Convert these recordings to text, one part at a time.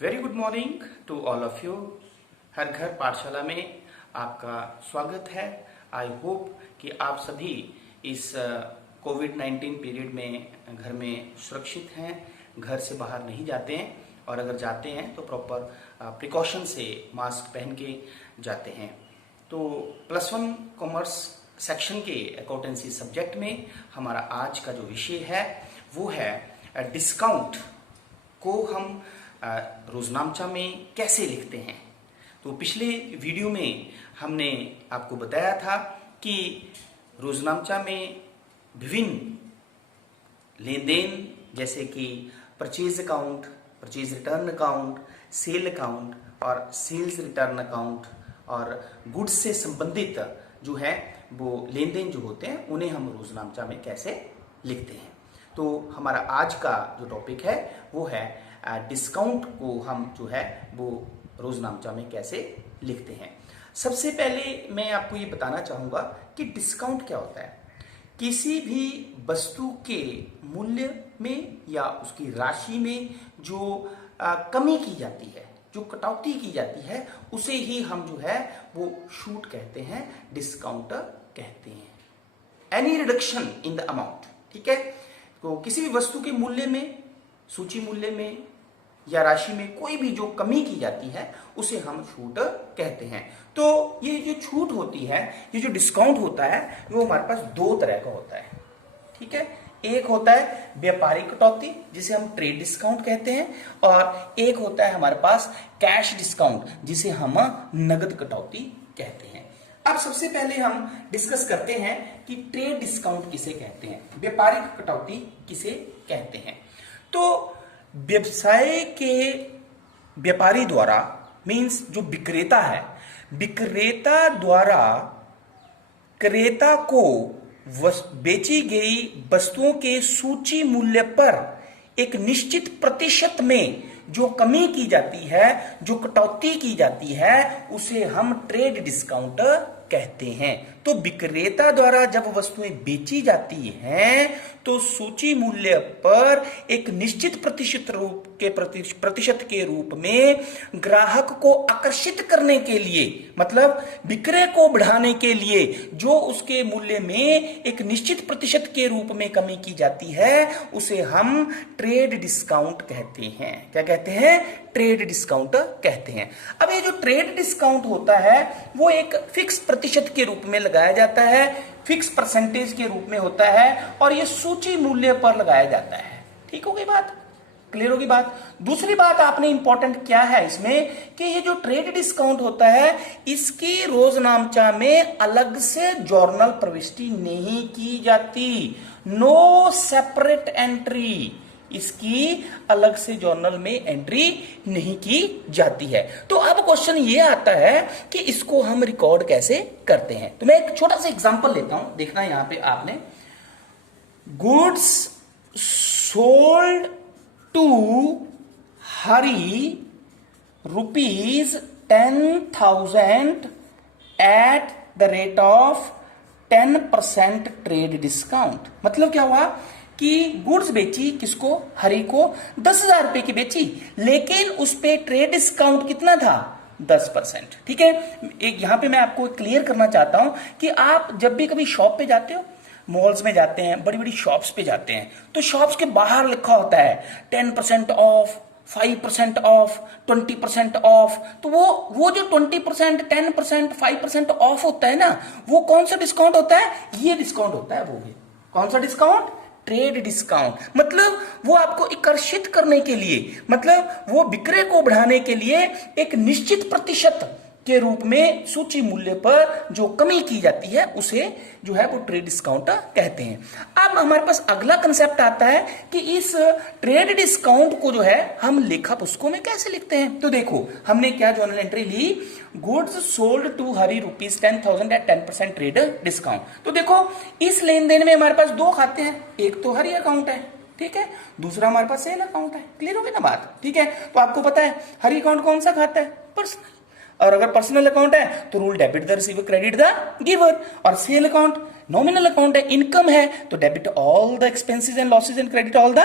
Very good morning to all of you. हर घर पाठशाला में आपका स्वागत है। आई होप कि आप सभी इस कोविड 19 पीरियड में घर में सुरक्षित हैं, घर से बाहर नहीं जाते हैं, और अगर जाते हैं तो प्रॉपर प्रिकॉशन से मास्क पहन के जाते हैं। तो +1 कॉमर्स सेक्शन के अकाउंटेंसी सब्जेक्ट में हमारा आज का जो विषय है वो है डिस्काउंट को हम रोजनामचा में कैसे लिखते हैं। तो पिछले वीडियो में हमने आपको बताया था कि रोजनामचा में विभिन्न लेन देन जैसे कि purchase account, purchase return account, sale account और सेल्स रिटर्न अकाउंट और गुड्स से संबंधित जो है वो लेन देन जो होते हैं उन्हें हम रोजनामचा में कैसे लिखते हैं। तो हमारा आज का जो टॉपिक है वो है डिस्काउंट को हम जो है वो रोजनामचा में कैसे लिखते हैं। सबसे पहले मैं आपको ये बताना चाहूंगा कि डिस्काउंट क्या होता है। किसी भी वस्तु के मूल्य में या उसकी राशि में जो कमी की जाती है, जो कटौती की जाती है, उसे ही हम जो है वो छूट कहते हैं, डिस्काउंट कहते हैं। Any reduction in the amount, ठीक है। तो किसी भी वस्तु के मूल्य में, सूची मूल्य में या राशि में कोई भी जो कमी की जाती है उसे हम छूट कहते हैं। तो ये जो छूट होती है, ये जो डिस्काउंट होता है, वो हमारे पास दो तरह का होता है, ठीक है। एक होता है व्यापारिक कटौती जिसे हम ट्रेड डिस्काउंट कहते हैं, और एक होता है हमारे पास कैश डिस्काउंट जिसे हम नगद कटौती कहते हैं। अब सबसे पहले हम डिस्कस करते हैं कि ट्रेड डिस्काउंट किसे कहते हैं, व्यापारिक कटौती किसे कहते हैं। तो व्यवसाय के व्यापारी द्वारा, मींस जो विक्रेता है, विक्रेता द्वारा क्रेता को बेची गई वस्तुओं के सूची मूल्य पर एक निश्चित प्रतिशत में जो कमी की जाती है, जो कटौती की जाती है, उसे हम ट्रेड डिस्काउंट कहते हैं। तो विक्रेता द्वारा जब वस्तुएं बेची जाती हैं तो सूची मूल्य पर एक निश्चित प्रतिशत के रूप में ग्राहक को आकर्षित करने के लिए, मतलब विक्रय को बढ़ाने के लिए जो उसके मूल्य में एक निश्चित प्रतिशत के रूप में कमी की जाती है उसे हम ट्रेड डिस्काउंट कहते हैं। क्या कहते हैं? ट्रेड डिस्काउंट कहते हैं। अब ये जो ट्रेड डिस्काउंट होता है वो एक फिक्स प्रतिशत के रूप में लगाया जाता है, फिक्स परसेंटेज के रूप में होता है, और ये सूची मूल्य पर लगाया जाता है। ठीक हो गई बात? क्लियर होगी बात? दूसरी बात आपने इंपॉर्टेंट क्या है इसमें कि ये जो ट्रेड डिस्काउंट होता है इसकी रोजनामचा में अलग से जर्नल प्रविष्टि नहीं की जाती। नो सेपरेट एंट्री, इसकी अलग से जर्नल में एंट्री नहीं की जाती है। तो अब क्वेश्चन ये आता है कि इसको हम रिकॉर्ड कैसे करते हैं। तो मैं एक छोटा सा एग्जांपल लेता हूं, देखना यहां पे आपने। Goods sold to Hari ₹10,000 at the rate of 10% trade discount. मतलब क्या हुआ कि गुड्स बेची किसको? हरी को 10,000 रुपए की बेची, लेकिन उस पे ट्रेड डिस्काउंट कितना था? 10%। ठीक है। एक यहां पे मैं आपको क्लियर करना चाहता हूं कि आप जब भी कभी शॉप पे जाते हो, मॉल्स में जाते हैं, बड़ी बड़ी शॉप्स पे जाते हैं, तो शॉप्स के बाहर लिखा होता है 10% ऑफ, 5% ऑफ, 20% ऑफ। तो वो जो 20%, 10%, 5% ऑफ होता है ना, वो कौन सा डिस्काउंट होता है? ये डिस्काउंट होता है। वो भी कौन सा डिस्काउंट? Trade discount. मतलब वो आपको आकर्षित करने के लिए, मतलब वो विक्रय को बढ़ाने के लिए एक निश्चित प्रतिशत के रूप में सूची मूल्य पर जो कमी की जाती है उसे जो है वो ट्रेड डिस्काउंट कहते हैं। अब हमारे पास अगला कंसेप्ट आता है कि इस ट्रेड डिस्काउंट को जो है हम लेखा पुस्तकों में कैसे लिखते हैं। तो देखो हमने क्या जर्नल एंट्री ली, goods sold to Hari ₹10,000 at 10% trade discount. तो देखो इस लेन देन में हमारे पास दो खाते हैं, एक तो हरी अकाउंट है, ठीक है, दूसरा हमारे पास सेल अकाउंट है। क्लियर हो गई ना बात? ठीक है। तो आपको पता है हरी अकाउंट कौन सा खाता है? पर्सनल। और अगर पर्सनल अकाउंट है तो rule debit the receiver credit the giver, और सेल अकाउंट नॉमिनल अकाउंट है, इनकम है, तो debit all the expenses and losses and credit all the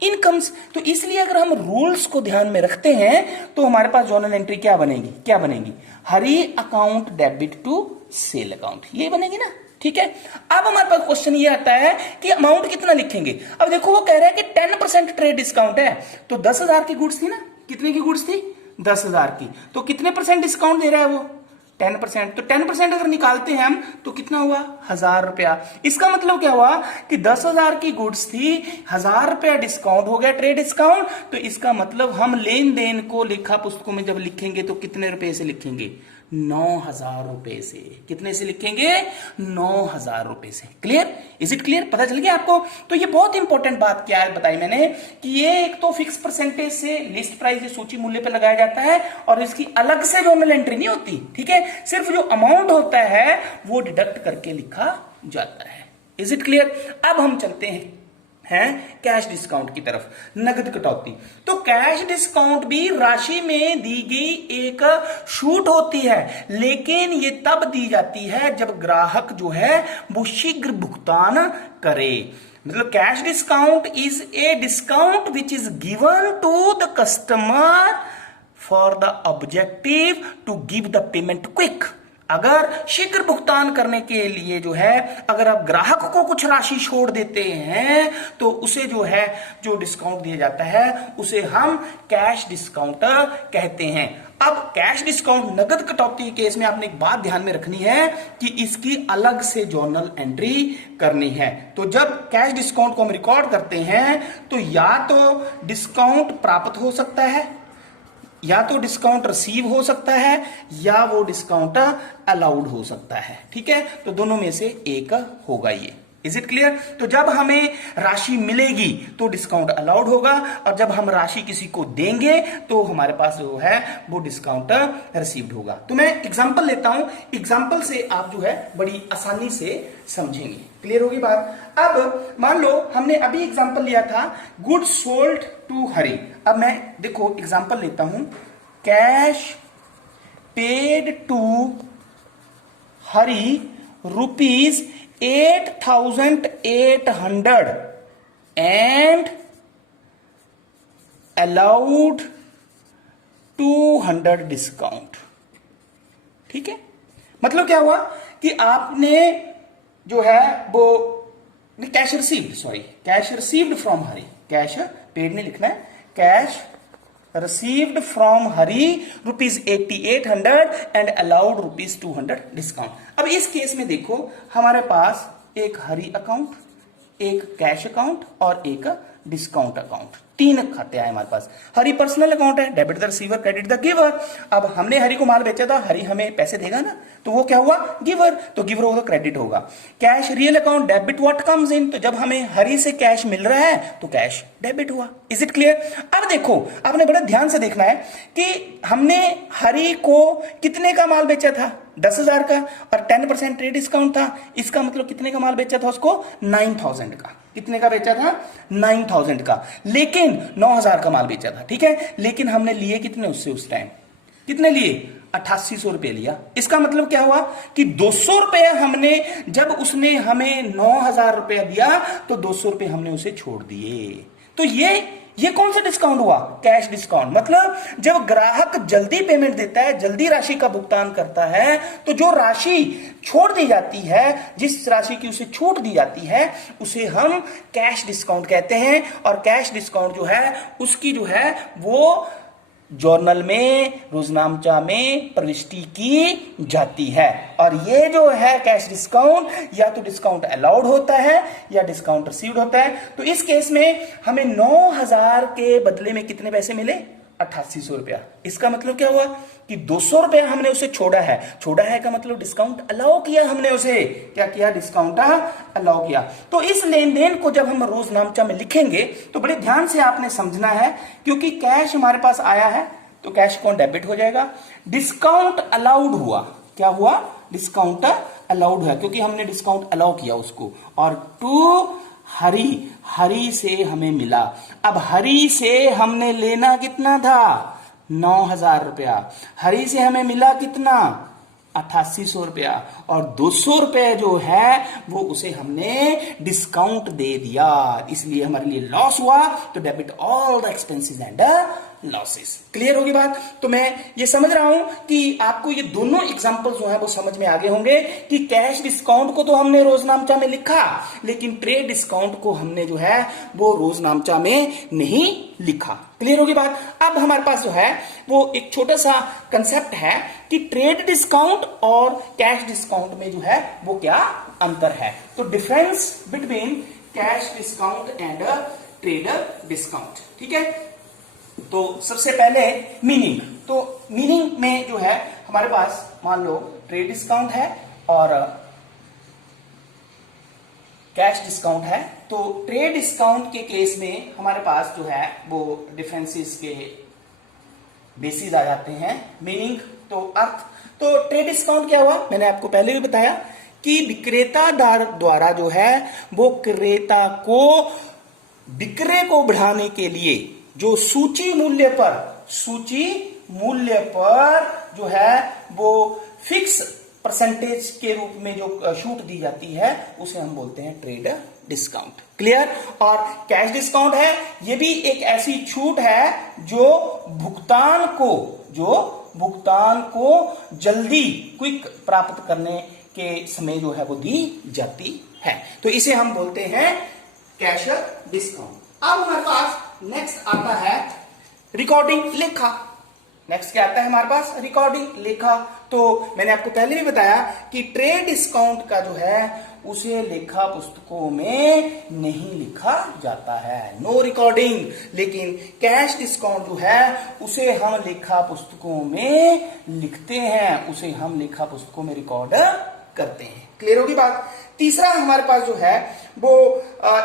incomes. तो इसलिए अगर हम रूल्स को ध्यान में रखते हैं तो हमारे पास जर्नल एंट्री क्या बनेगी, Hari account debit to sale account, ये बनेगी ना। ठीक है, अब हमारे पास क्वेश्चन ये आता है कि अमाउंट कितना लिखेंगे। अब देखो वो कह रहा है कि 10% ट्रेड डिस्काउंट है, तो 10,000 की गुड्स थी ना, कितने की गुड्स थी, 10,000 की, तो कितने परसेंट डिस्काउंट दे रहा है वो, 10%। तो 10% अगर निकालते हैं हम तो कितना हुआ, 1,000 रुपया। इसका मतलब क्या हुआ कि 10,000 की गुड्स थी, 1,000 रुपया डिस्काउंट हो गया, ट्रेड डिस्काउंट। तो इसका मतलब हम लेन देन को लेखा पुस्तकों में जब लिखेंगे तो कितने रुपए से लिखेंगे, 9,000 रुपए से। कितने से लिखेंगे, 9,000 रुपए से। क्लियर, इज इट क्लियर, पता चल गया आपको। तो ये बहुत इंपॉर्टेंट बात क्या है बताई मैंने कि ये एक तो फिक्स परसेंटेज से लिस्ट प्राइस या सूची मूल्य पे लगाया जाता है और इसकी अलग से जर्नल एंट्री नहीं होती। ठीक है, सिर्फ जो अमाउंट होता है वो डिडक्ट करके लिखा जाता है। Is it clear. अब हम चलते हैं कैश डिस्काउंट की तरफ, नगद कटौती। तो कैश डिस्काउंट भी राशि में दी गई एक छूट होती है, लेकिन ये तब दी जाती है जब ग्राहक जो है वो शीघ्र भुगतान करे। मतलब cash discount is a discount which is given to the customer for the objective to give the payment quick. अगर शीघ्र भुगतान करने के लिए जो है अगर आप ग्राहक को कुछ राशि छोड़ देते हैं तो उसे जो है जो डिस्काउंट दिया जाता है उसे हम कैश डिस्काउंट कहते हैं। अब कैश डिस्काउंट नगद कटौती के केस में आपने एक बात ध्यान में रखनी है कि इसकी अलग से जर्नल एंट्री करनी है। तो जब कैश डिस्काउंट को हम रिकॉर्ड करते हैं तो या तो डिस्काउंट प्राप्त हो सकता है, या तो डिस्काउंट रिसीव हो सकता है, या वो डिस्काउंट अलाउड हो सकता है। ठीक है, तो दोनों में से एक होगा ये। Is it clear. तो जब हमें राशि मिलेगी तो डिस्काउंट अलाउड होगा और जब हम राशि किसी को देंगे तो हमारे पास जो है वो डिस्काउंट रिसीव्ड होगा। तो मैं एग्जांपल लेता हूं, एग्जांपल से आप जो है बड़ी आसानी से समझेंगे। क्लियर होगी बात। अब मान लो हमने अभी एग्जांपल लिया था गुड्स सोल्ड टू हरी। अब मैं देखो एग्जांपल लेता हूं, cash paid to Hari rupees 8,800 and allowed 200 discount. ठीक है, मतलब क्या हुआ कि आपने जो है वो cash received from Hari, cash paid नहीं लिखना है, cash received from Hari rupees 8,800 and allowed rupees 200 discount. अब इस केस में देखो हमारे पास एक हरी अकाउंट, एक कैश अकाउंट और एक डिस्काउंट अकाउंट, 3 खाते आए हमारे पास। हरी पर्सनल अकाउंट है, debit the receiver credit the giver. अब हमने हरी को माल बेचा था, हरी हमें पैसे देगा ना, तो वो क्या हुआ, गिवर, तो गिवर होगा क्रेडिट होगा। Cash real account, debit what comes in, तो जब हमें हरी से कैश मिल रहा है तो कैश डेबिट हुआ। Is it clear. अब देखो आपने बड़ा ध्यान से देखना है कि हमने हरी को कितने का माल बेचा था, 10,000 का, और 10% ट्रेड डिस्काउंट था। इसका मतलब कितने का माल बेचा था उसको, 9,000 का। कितने का बेचा था, 9,000 का, लेकिन 9,000 का माल बेचा था। ठीक है, लेकिन हमने लिए कितने उससे, उस टाइम कितने लिए, 8,800 रुपए लिया। इसका मतलब क्या हुआ कि 200 रुपए हमने, जब उसने हमें 9,000 रुपया दिया तो 200 रुपए हमने उसे छोड़ दिए। तो ये कौन सा डिस्काउंट हुआ, कैश डिस्काउंट। मतलब जब ग्राहक जल्दी पेमेंट देता है, जल्दी राशि का भुगतान करता है, तो जो राशि छोड़ दी जाती है, जिस राशि की उसे छूट दी जाती है उसे हम कैश डिस्काउंट कहते हैं। और कैश डिस्काउंट जो है उसकी जो है वो जर्नल में, रोजनामचा में प्रविष्टि की जाती है। और ये जो है कैश डिस्काउंट, या तो डिस्काउंट अलाउड होता है या डिस्काउंट रिसीव्ड होता है। तो इस केस में हमें 9,000 के बदले में कितने पैसे मिले, 8,800 रुपया। इसका मतलब क्या हुआ कि 200 रुपया हमने उसे छोड़ा है का मतलब डिस्काउंट अलाउ किया हमने उसे, क्या किया, डिस्काउंट अलाउ किया। तो इस लेन देन को जब हम रोजनामचा में लिखेंगे तो बड़े ध्यान से आपने समझना है, क्योंकि कैश हमारे पास आया है तो कैश अकाउंट डेबिट हो जाएगा। डिस्काउंट अलाउड हुआ, क्या हुआ, डिस्काउंट अलाउड है, क्योंकि हमने डिस्काउंट अलाउ किया उसको। और टू हरी से हमें मिला। अब हरी से हमने लेना कितना था, 9,000 रुपया। हरी से हमें मिला कितना, 8800 रुपया, और 200 रुपये जो है वो उसे हमने डिस्काउंट दे दिया, इसलिए हमारे लिए लॉस हुआ। तो debit all the expenses and losses. Clear होगी बात? तो मैं ये समझ रहा हूं कि आपको ये दोनों एग्जांपल जो है वो समझ में आ गए होंगे कि कैश डिस्काउंट को तो हमने रोजनामचा में लिखा, लेकिन ट्रेड डिस्काउंट को हमने जो है वो रोजनामचा में नहीं लिखा। क्लियर होगी बात? अब हमारे पास जो है वो एक छोटा सा कंसेप्ट है कि ट्रेड डिस्काउंट और कैश डिस्काउंट में जो है वो क्या अंतर है। तो difference between cash discount and trade discount. ठीक है, तो सबसे पहले मीनिंग। तो मीनिंग में जो है हमारे पास मान लो ट्रेड डिस्काउंट है और कैश डिस्काउंट है। तो ट्रेड डिस्काउंट के केस में हमारे पास जो है वो डिफरेंसेस के बेसिस आ जाते हैं। मीनिंग तो अर्थ। तो ट्रेड डिस्काउंट क्या हुआ, मैंने आपको पहले भी बताया कि विक्रेता द्वारा जो है वो क्रेता को विक्रय को बढ़ाने के लिए जो सूची मूल्य पर जो है वो फिक्स परसेंटेज के रूप में जो छूट दी जाती है उसे हम बोलते हैं ट्रेड डिस्काउंट। क्लियर? और कैश डिस्काउंट है, ये भी एक ऐसी छूट है जो भुगतान को जल्दी क्विक प्राप्त करने के समय जो है वो दी जाती है। तो इसे हम बोलते हैं कैश डिस्काउंट। अब हमारे पास नेक्स्ट आता है रिकॉर्डिंग लेखा। नेक्स्ट क्या आता है हमारे पास? रिकॉर्डिंग लेखा। तो मैंने आपको पहले भी बताया कि ट्रेड डिस्काउंट का जो है उसे लेखा पुस्तकों में नहीं लिखा जाता है, नो रिकॉर्डिंग। लेकिन कैश डिस्काउंट जो है उसे हम लेखा पुस्तकों में लिखते हैं, उसे हम लेखा पुस्तकों में रिकॉर्ड करते हैं। क्लियर होगी बात? तीसरा हमारे पास जो है वो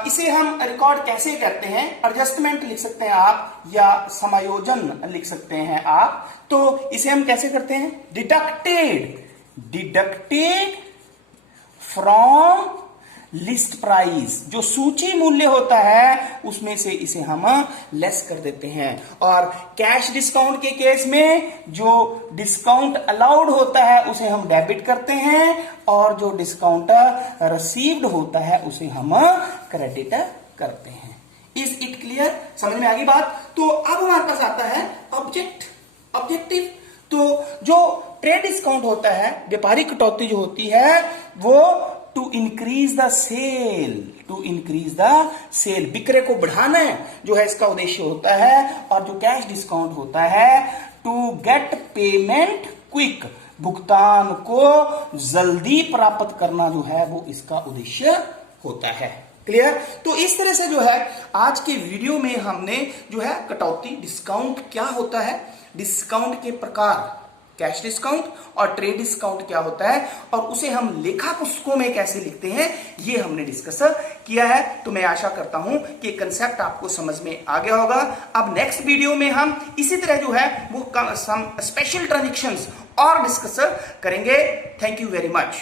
इसे हम रिकॉर्ड कैसे करते हैं? एडजस्टमेंट लिख सकते हैं आप या समायोजन लिख सकते हैं आप। तो इसे हम कैसे करते हैं? डिडक्टेड फ्रॉम लिस्ट प्राइस, जो सूची मूल्य होता है उसमें से इसे हम लेस कर देते हैं। और कैश डिस्काउंट के केस में जो डिस्काउंट अलाउड होता है उसे हम डेबिट करते हैं, और जो डिस्काउंट रिसीव्ड होता है उसे हम क्रेडिट करते हैं। Is it clear? समझ में आ गई बात? तो अब हमारे पास आता है ऑब्जेक्टिव। तो जो ट्रेड डिस्काउंट होता है, व्यापारिक कटौती जो होती है वो टू इंक्रीज द सेल, विक्रय को बढ़ाना जो है इसका उद्देश्य होता है। और जो कैश डिस्काउंट होता है टू गेट पेमेंट क्विक, भुगतान को जल्दी प्राप्त करना जो है वो इसका उद्देश्य होता है। क्लियर? तो इस तरह से जो है आज के वीडियो में हमने जो है कटौती, डिस्काउंट क्या होता है, डिस्काउंट के प्रकार, कैश डिस्काउंट और ट्रेड डिस्काउंट क्या होता है, और उसे हम लेखा पुस्तकों में कैसे लिखते हैं, ये हमने डिस्कस किया है। तो मैं आशा करता हूं कि कंसेप्ट आपको समझ में आ गया होगा। अब नेक्स्ट वीडियो में हम इसी तरह जो है वो सम स्पेशल ट्रांजैक्शंस और डिस्कस करेंगे। Thank you very much.